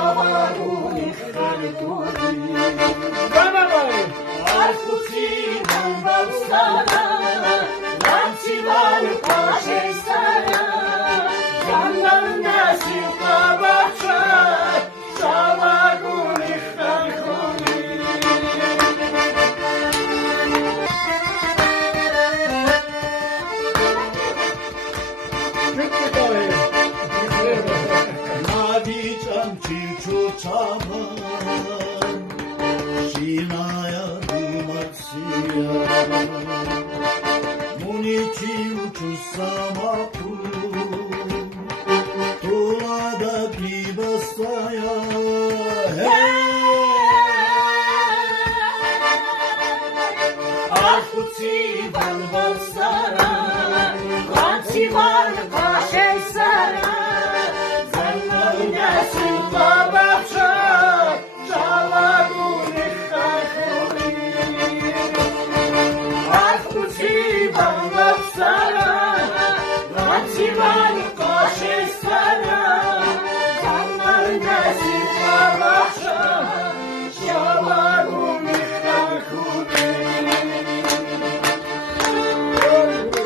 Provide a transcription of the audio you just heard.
شاورونی خرگونی آرخوتی من بستانم لانچی بار پاشه سرم جانم نسی قبچه شاورونی خرگونی نادی چمچی چو چامان شینایا دیمکسیا مونیچی چو ساماپو تولada بیبستایا آرخوتی بلبل